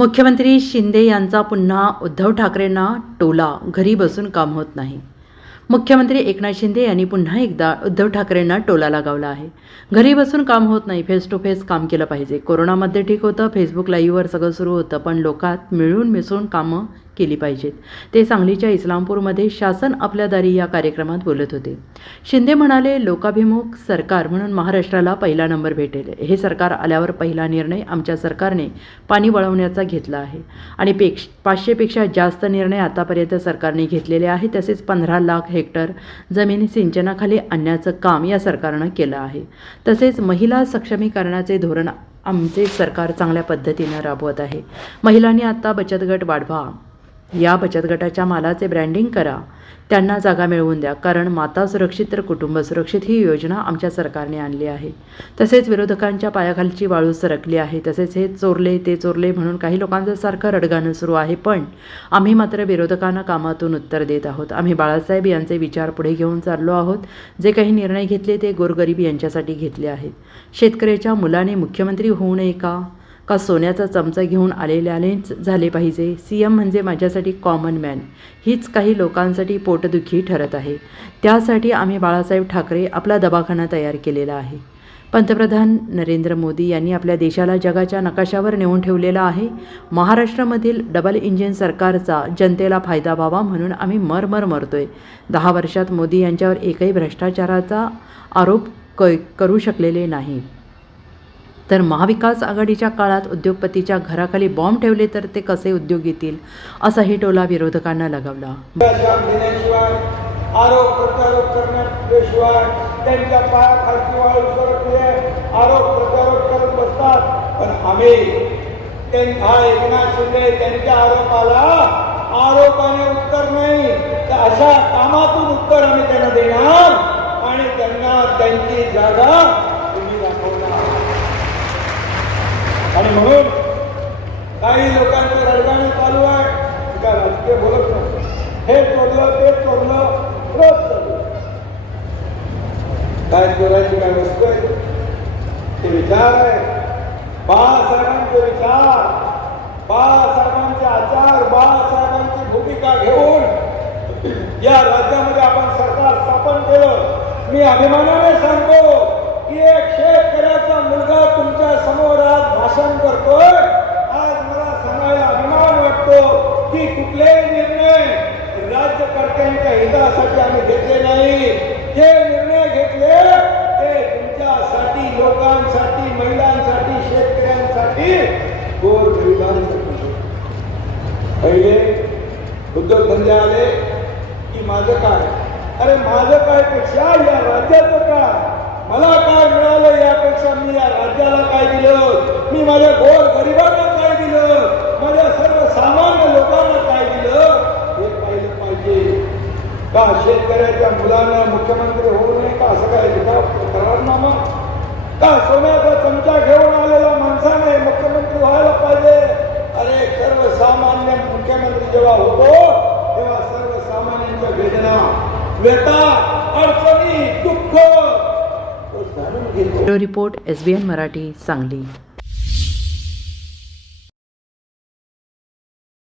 मुख्यमंत्री शिंदे यांचा पुन्हा उद्धव ठाकरेंना टोला घरी बसून काम होत नाही. मुख्यमंत्री एकनाथ शिंदे यांनी पुन्हा एकदा उद्धव ठाकरेंना टोला लगावला आहे. घरी बसून काम होत नाही फेस टू फेस काम केलं पाहिजे. कोरोनामध्ये ठीक होतं फेसबुक लाईव्हवर सगळं सुरू होतं पण लोकात मिळून मिसळून कामं केली पाहिजेत. ते सांगलीच्या इस्लामपूरमध्ये शासन आपल्या दारी या कार्यक्रमात बोलत होते. शिंदे म्हणाले लोकाभिमुख सरकार म्हणून महाराष्ट्राला पहिला नंबर भेटेल. हे सरकार आल्यावर पहिला निर्णय आमच्या सरकारने पाणी वळवण्याचा घेतला आहे. आणि पेक्ष पाचशेपेक्षा जास्त निर्णय आतापर्यंत सरकारने घेतलेले आहे. तसेच पंधरा लाख हेक्टर जमीन सिंचनाखाली आणण्याचं काम या सरकारनं केलं आहे. तसेच महिला सक्षमीकरणाचे धोरण आमचे सरकार चांगल्या पद्धतीनं राबवत आहे. महिलांनी आत्ता बचत गट वाढवा. या बचत गटाच्या मालाचे ब्रँडिंग करा. त्यांना जागा मिळवून द्या. कारण माता सुरक्षित तर कुटुंब सुरक्षित ही योजना आमच्या सरकारने आणली आहे. तसेच विरोधकांच्या पायाखालची वाळू सरकली आहे. तसेच हे चोरले ते चोरले म्हणून काही लोकांचं सारखं रडगाणं सुरू आहे. पण आम्ही मात्र विरोधकांना कामातून उत्तर देत आहोत. आम्ही बाळासाहेब यांचे विचार पुढे घेऊन चाललो आहोत. जे काही निर्णय घेतले ते गोरगरीब यांच्यासाठी घेतले आहेत. शेतकऱ्याच्या मुलाने मुख्यमंत्री होऊ नये का? का सोन्याचा चमचा घेऊन आलेल्यानेच झाले पाहिजे? सी एम म्हणजे माझ्यासाठी कॉमन मॅन हीच काही लोकांसाठी पोटदुखी ठरत आहे. त्यासाठी आम्ही बाळासाहेब ठाकरे आपला दवाखाना तयार केलेला आहे. पंतप्रधान नरेंद्र मोदी यांनी आपल्या देशाला जगाच्या नकाशावर नेऊन ठेवलेला आहे. महाराष्ट्रामधील डबल इंजिन सरकारचा जनतेला फायदा व्हावा म्हणून आम्ही मरमर मरतोय. दहा वर्षात मोदी यांच्यावर एकही भ्रष्टाचाराचा आरोप क करू शकलेले नाही. तर महाविकास आघाडीच्या काळात उद्योगपतीच्या घराखाली बॉम्ब ठेवले तर ते कसे उद्योग येतील असाही टोला विरोधकांना लगावला. आरोप प्रत्यारोप करण्याशिवाय त्यांच्या पायाखालची वाळू सरकली आरोप प्रत्यारोप करत बसतात. पण आम्ही हा एकनाथ शिंदे त्यांच्या आरोपाला आरोपाने उत्तर नाही तर अशा कामातून उत्तर आम्ही त्यांना देणार आणि त्यांना त्यांची जागा आणि म्हणून काही लोकांचं रडगाणं चालू आहे. का काय राजकीय बोलत नाही. हे चोरलं ते चोरलं रोज चालू काय चोरायची काय वस्तू आहे? ते विचार आहे. बाळासाहेबांचे विचार बाळासाहेबांचे आचार बाळासाहेबांची भूमिका घेऊन या राज्यामध्ये आपण सरकार स्थापन केलं. मी अभिमानाने सांगतो की एक शेतकऱ्याचा मुलगा तुमच्या राज्यकर्त्यांच्या हितासाठी आम्ही घेतले नाही. जे निर्णय घेतले ते तुमच्यासाठी लोकांसाठी महिलांसाठी शेतकऱ्यांसाठी गोरगरिबांसाठी. पहिले उद्योगधंदे आले की माझं काय? अरे माझं काय पेक्षा या राज्याचं काय? मला काय मिळालं यापेक्षा मी या राज्याला काय दिलं मी माझ्या गोर गरिबांना काय दिलं माझ्या सर्वसामान्य लोकांना काय दिलं हे पाहिलं पाहिजे का शेतकऱ्याच्या मुलांना मुख्यमंत्री होऊ नये का असं काय लिखा करारनामा का सोन्याचा चमचा घेऊन आलेल्या माणसाने मुख्यमंत्री व्हायला पाहिजे? अरे सर्वसामान्य मुख्यमंत्री जेव्हा होतो तेव्हा सर्वसामान्यांच्या वेदना व्यथा अडचणी दुःख तो जाणून घेतो. Report S B N Marathi Sangli.